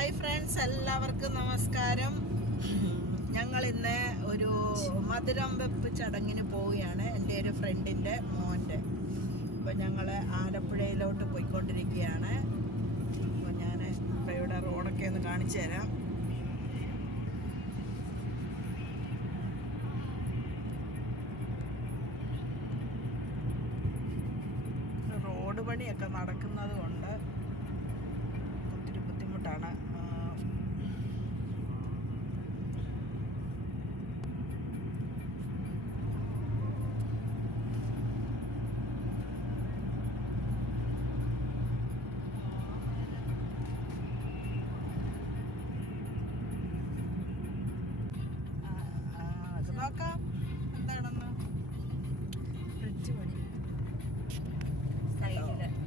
Hi friends, എല്ലാവർക്കും നമസ്കാരം. ഞങ്ങൾ ഇന്ന് ഒരു മധുരം വെപ്പ് ചടങ്ങിന് പോവുകയാണ്, എൻ്റെ ഒരു ഫ്രണ്ടിൻ്റെ മോൻ്റെ. അപ്പോൾ ഞങ്ങൾ ആലപ്പുഴയിലോട്ട് പോയിക്കൊണ്ടിരിക്കുകയാണ്. അപ്പോൾ ഞാൻ ഇപ്പോൾ ഇവിടെ റോഡൊക്കെ ഒന്ന് കാണിച്ചു തരാം. റോഡ് പണിയൊക്കെ നടക്കുന്നത് കൊണ്ട് ഒത്തിരി ബുദ്ധിമുട്ടാണ്. അത് നോക്കാം എന്താണെന്ന്. ബ്രിഡ്ജ് പണി,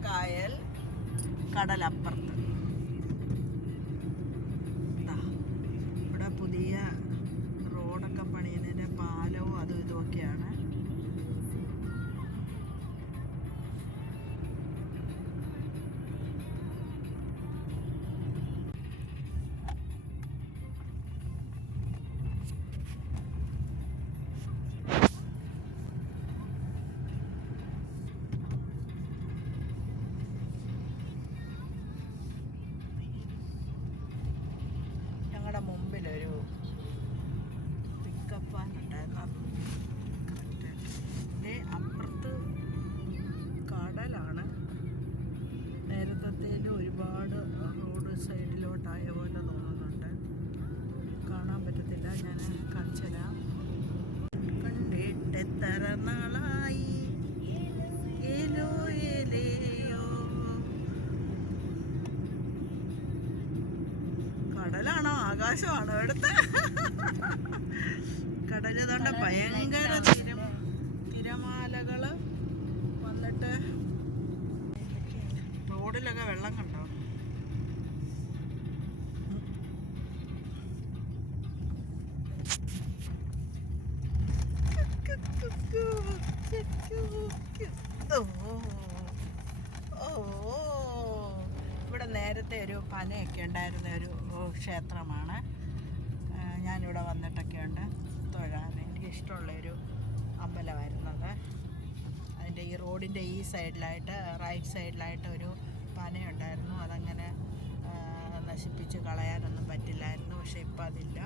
കായൽ, കടലപ്പുറത്ത്. ഇവിടെ പുതിയ റോഡൊക്കെ പണിയുന്നതിൻ്റെ പാലവും അതും ഇതുമൊക്കെയാണ്. ഞങ്ങളുടെ മുമ്പിലൊരു പിക്കപ്പ് വാൻ ഉണ്ടായിരുന്നു. കറക്റ്റ് അപ്പുറത്ത് കടലാണ്. നേരത്തേലും ഒരുപാട് റോഡ് സൈഡിലോട്ടായ പോലെ തോന്നുന്നുണ്ട്. കാണാൻ പറ്റത്തില്ല, ഞാൻ കാണിച്ചു തരാം. കണ്ടിട്ട് എത്ര നാളായി ഏലോ ഏലേയോ. കടലാണോ ആകാശമാണോ ഇവിടുത്തെ? കടല് തൊണ്ട ഭയങ്കര തിരമാലകള് വന്നിട്ട് റോഡിലൊക്കെ വെള്ളം കണ്ടോ? ഇവിടെ നേരത്തെ ഒരു പനയൊക്കെ ഉണ്ടായിരുന്ന ഒരു ക്ഷേത്രമാണ്. ഞാനിവിടെ വന്നിട്ടൊക്കെയുണ്ട് തൊഴാൻ. എനിക്ക് ഇഷ്ടമുള്ളൊരു അമ്പലമായിരുന്നത്. അതിൻ്റെ ഈ റോഡിൻ്റെ ഈ സൈഡിലായിട്ട്, റൈറ്റ് സൈഡിലായിട്ട് ഒരു പനയുണ്ടായിരുന്നു. അതങ്ങനെ നശിപ്പിച്ച് കളയാനൊന്നും പറ്റില്ലായിരുന്നു. പക്ഷെ ഇപ്പം അതില്ല.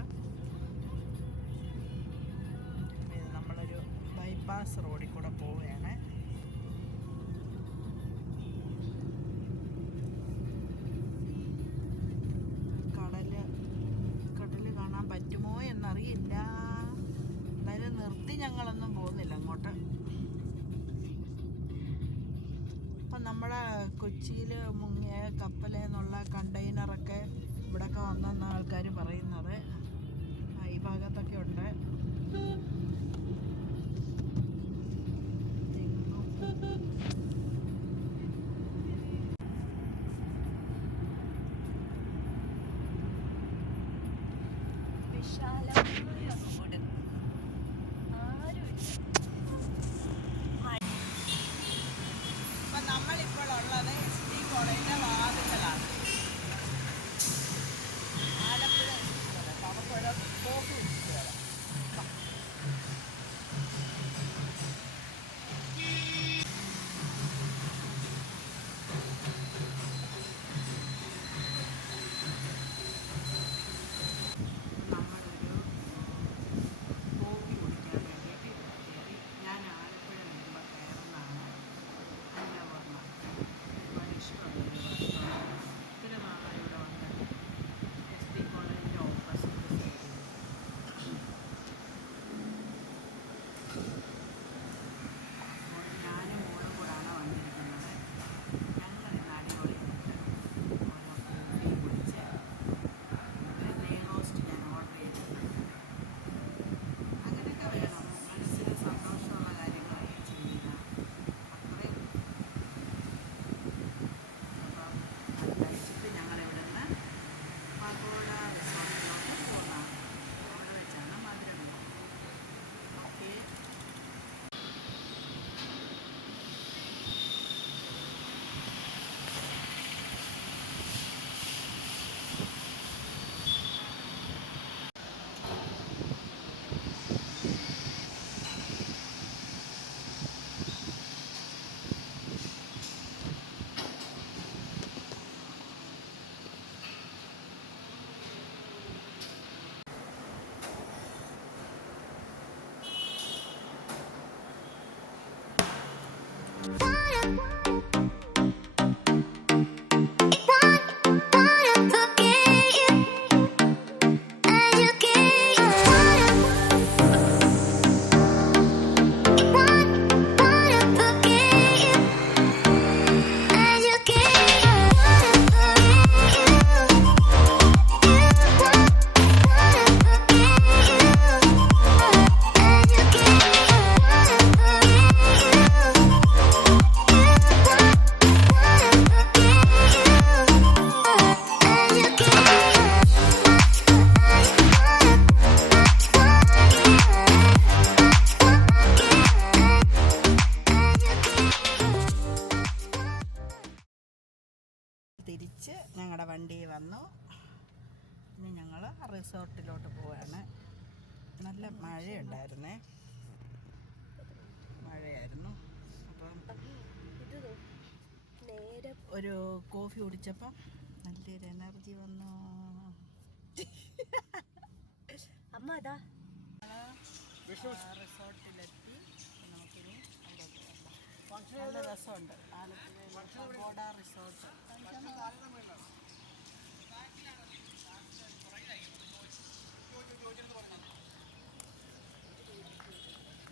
ഇത് നമ്മളൊരു ബൈപ്പാസ് റോഡിൽ കൂടെ പോവുകയാണ്. കടല് കാണാൻ പറ്റുമോ എന്നറിയില്ല. എന്തായാലും നിർത്തി ഞങ്ങളൊന്നും പോകുന്നില്ല അങ്ങോട്ട്. ഇപ്പം നമ്മുടെ കൊച്ചിയിൽ മുങ്ങിയ കപ്പലിൽ നിന്നുള്ള കണ്ടെയ്നറൊക്കെ ഇവിടെയൊക്കെ വന്നെന്ന ആൾക്കാർ പറയുന്നത്. ഈ ഭാഗത്തൊക്കെ ഉണ്ട്. അപ്പം നമ്മളിപ്പോൾ ഉള്ളത് SD കോളേജിൻ്റെ വാതിക്കലാണ്. ആലപ്പുഴ നമുക്കൊരു കോഫി കുടിച്ചുതരാം. തിരിച്ച് ഞങ്ങളുടെ വണ്ടി വന്നു. ഇനി ഞങ്ങൾ റിസോർട്ടിലോട്ട് പോവാണ്. നല്ല മഴയുണ്ടായിരുന്നേ, മഴയായിരുന്നു. അപ്പം ഒരു കോഫി കുടിച്ചപ്പം നല്ലൊരു എനർജി വന്നു. അമ്മ അതാ റിസോർട്ടിലെത്തി. നമുക്കിനി നല്ല രസമുണ്ട്. ആലപ്പുഴ റിസോർട്ട്.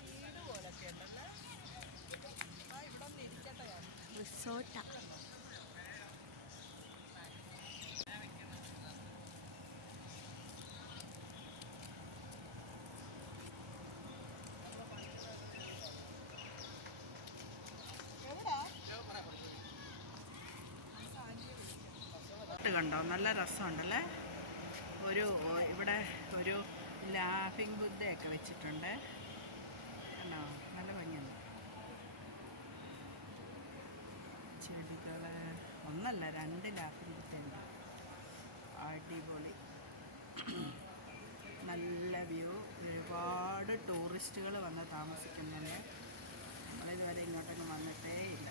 വീട് പോലൊക്കെ ഉണ്ടല്ലേ. ഇവിടെ ഒന്ന് ഇരിക്കട്ടെ. റിസോർട്ടാ. കണ്ടോ, നല്ല രസമുണ്ടല്ലേ. ഇവിടെ ഒരു ലാഫിംഗ് ബുദ്ധയൊക്കെ വെച്ചിട്ടുണ്ട്. കണ്ടോ, നല്ല ഭംഗിയുണ്ട്. ചെടികൾ ഒന്നല്ല 2 ലാഫിംഗ് ബുദ്ധയുണ്ട്. അടിപൊളി, നല്ല വ്യൂ. ഒരുപാട് ടൂറിസ്റ്റുകൾ വന്ന് താമസിക്കുന്നുണ്ട്. നമ്മളിതുവരെ ഇങ്ങോട്ടൊന്നും വന്നിട്ടേ ഇല്ല.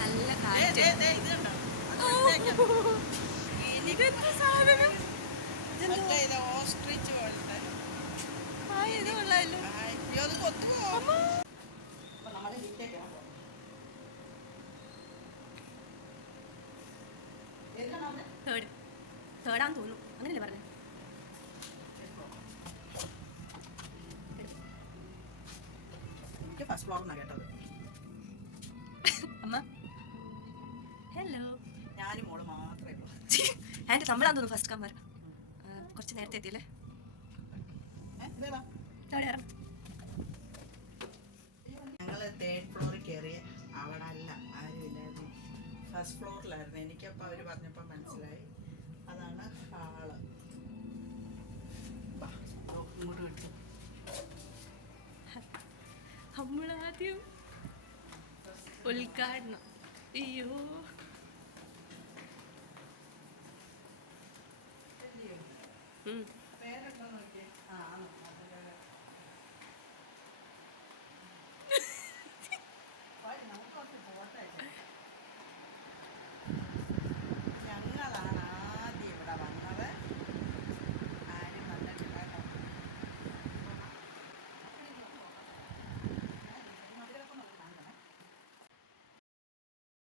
നല്ല കാറ്റ്. ഓസ്ട്രിച്ച് പോലത്തെ തേർഡാന്ന് തോന്നുന്നു, അങ്ങനെയല്ലേ പറഞ്ഞത്? എനിക്ക് ഫസ്റ്റ് ഫ്ലോർ എന്നാണ് കേട്ടത്. അമ്മ ഹലോ. ഞാനും മോള് മാത്രമേ ഉള്ളൂ. എൻ്റെ നമ്മളാന്ന് തോന്നുന്നു ഫസ്റ്റ് കമ്മർ. കുറച്ച് നേരത്തെ എത്തിയല്ലേ. ഞങ്ങൾ 3rd ഫ്ലോറിൽ കയറിയ. അവിടെ അല്ല, ആരുമില്ലായിരുന്നു. ഫസ്റ്റ് ഫ്ലോറിലായിരുന്നു. എനിക്കപ്പോൾ അവർ പറഞ്ഞപ്പോൾ മനസ്സിലായി അതാണ് ഹാള്. ഇങ്ങോട്ട് വിളിച്ചു. നമ്മളാദ്യം ഉദ്ഘാടനം. അയ്യോ,